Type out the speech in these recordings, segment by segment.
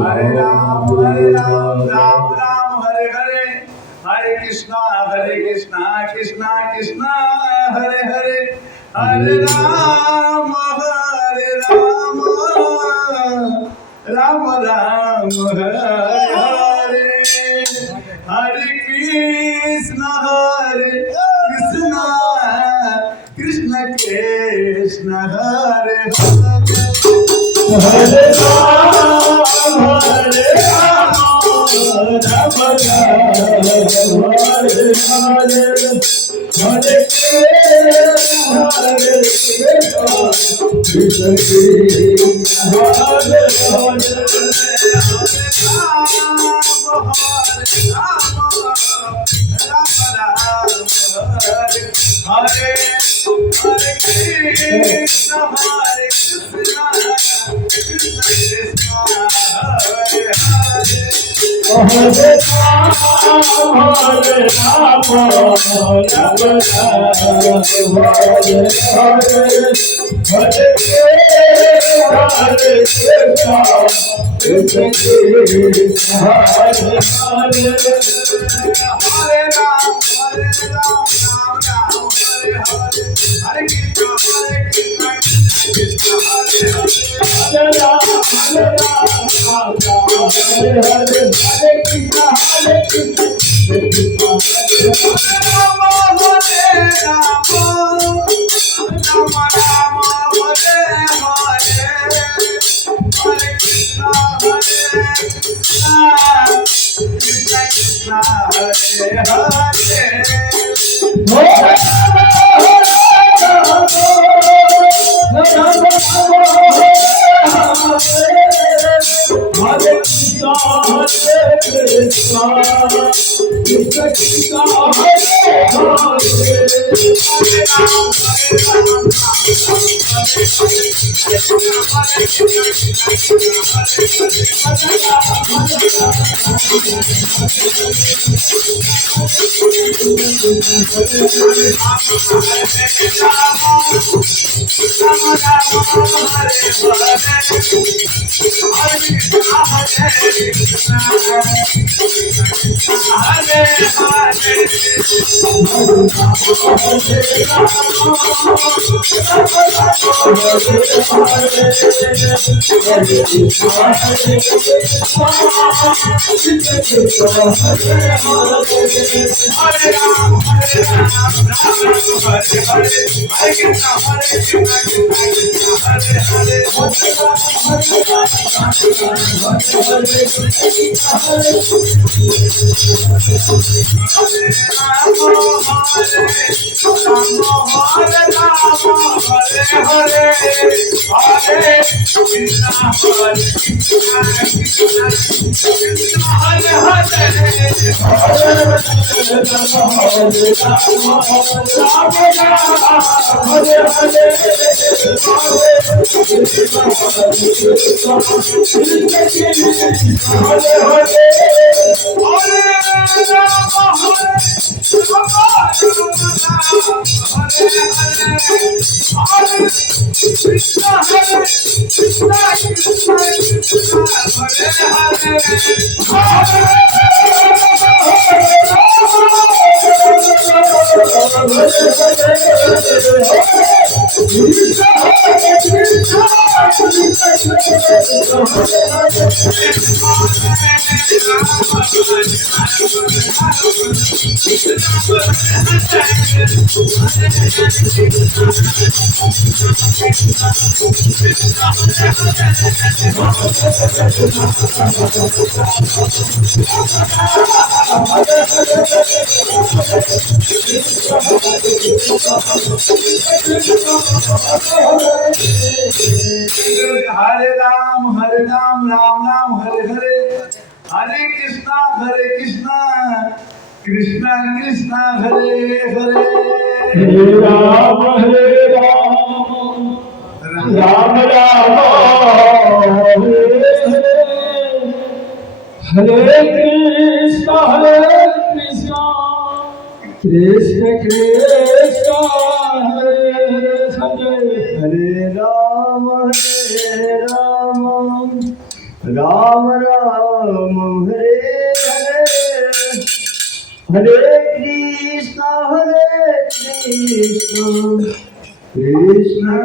Hare Ram, Ram Ram, Hare Hare, Hare Krishna, Krishna Krishna, Hare Hare, Hare Ram, Ram Ram, Hare Hare, Hare Krishna, Krishna Krishna, Hare Hare. Hare Ram, Hare Ram, Ram Ram, Hare Hare, Hare Krishna, Krishna Krishna, Hare हरे राम राम राम हरे हरे हरे कृष्णा कृष्णा कृष्णा हरे हरे हरे राम राम राम हरे हरे हरे कृष्णा कृष्ण कृष्ण हरे हरे हरे राम राम राम हरे हरे हरे कृष्ण कृष्ण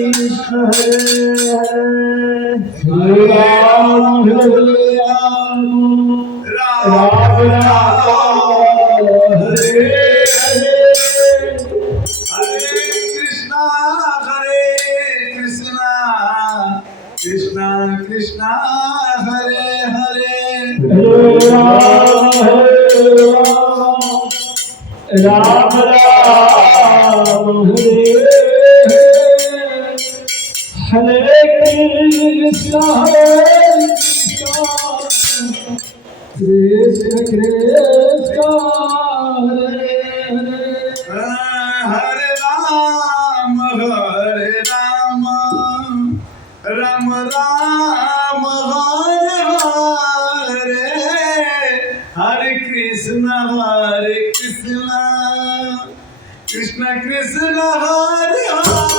कृष्ण हरे हरे हरे राम राम राम हरे हरे हरे कृष्णा कृष्णा कृष्णा हरे हरे राम राम हरे Krishna Krishna Krishna Hare Hare Ram Ram Ram Hare Hare Hare Krishna Krishna Krishna Hare Hare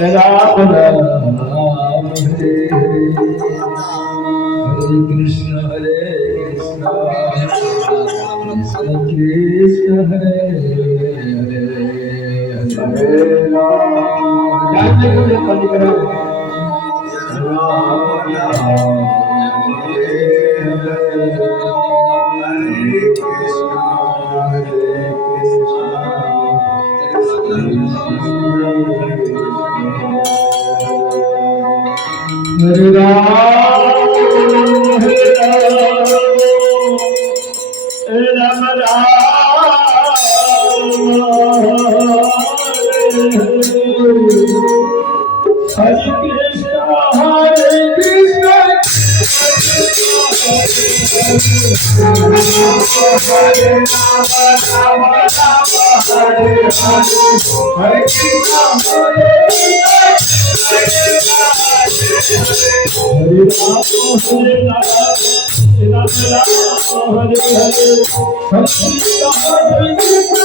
Ram Ram Hare Krishna Hare Krishna Krishna Krishna Hare Hare Hare Ram जानने को जब बंद करो Ram Ram Hare Ram Ram Hare Krishna Hare Krishna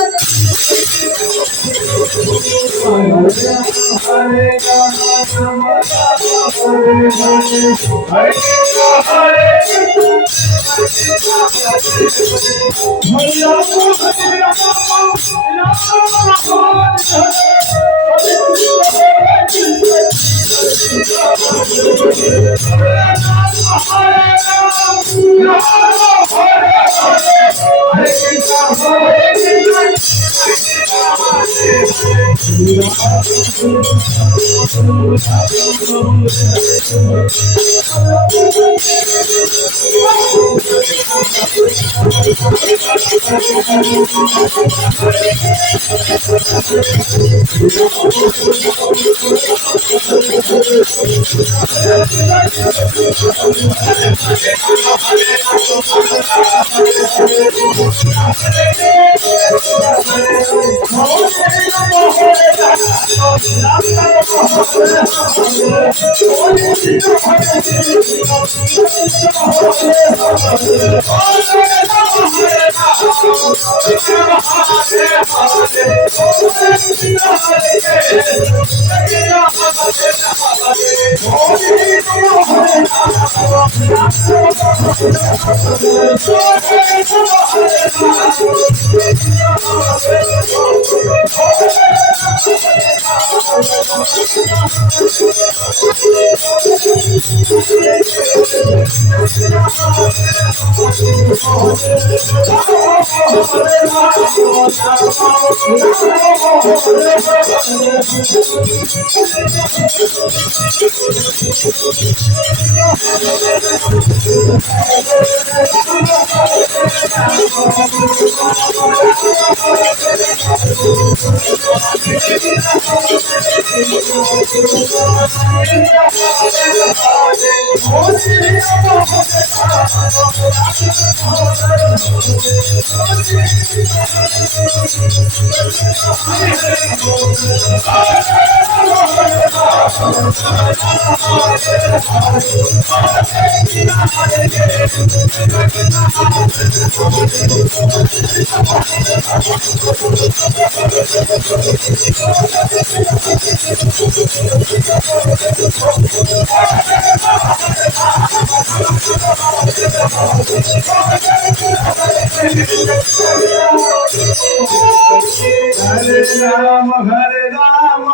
हरे राम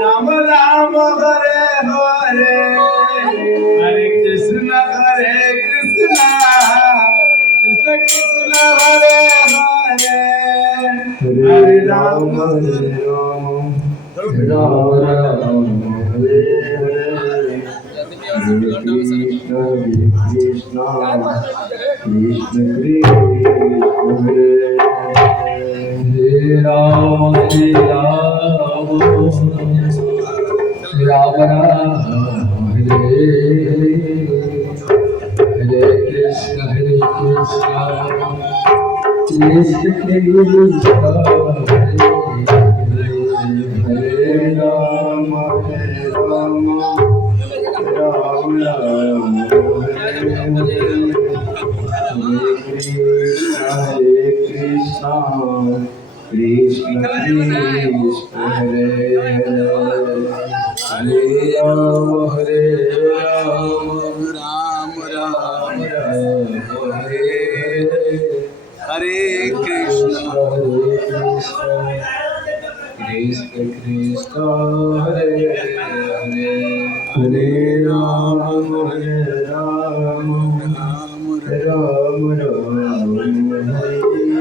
राम राम हरे हरे, हरे कृष्ण कृष्ण कृष्ण हरे हरे, हरे राम हरे हरे कृष्ण कृष्ण हरे हरे राम राम हरे हरे कृष्ण कृष्ण कृष्ण हरे राम राम हरे कृष्ण कृष्ण कृष्ण हरे हरे हरे राम राम हरे हरे कृष्ण कृष्ण कृष्ण हरे हरे हरे राम राम राम हरे हरे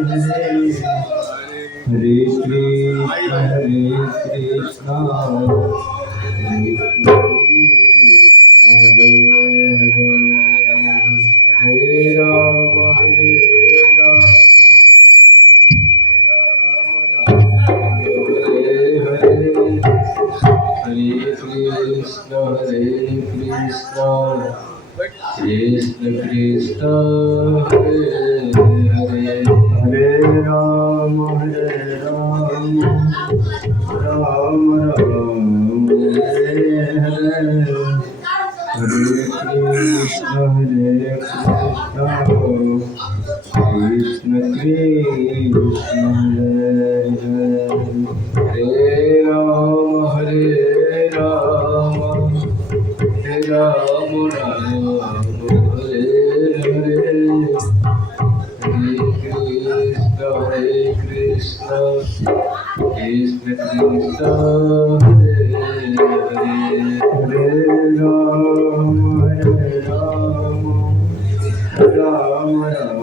हरे कृष्ण कृष्ण हरे हरे राम हरे हरे कृष्ण कृष्ण कृष्ण हरे हरे हरे राम राम हरे हरे हरे कृष्ण कृष्ण कृष्ण हरे हरे हरे राम राम हरे हरे हरे कृष्ण कृष्ण कृष्ण हरे हरे हरे राम राम राम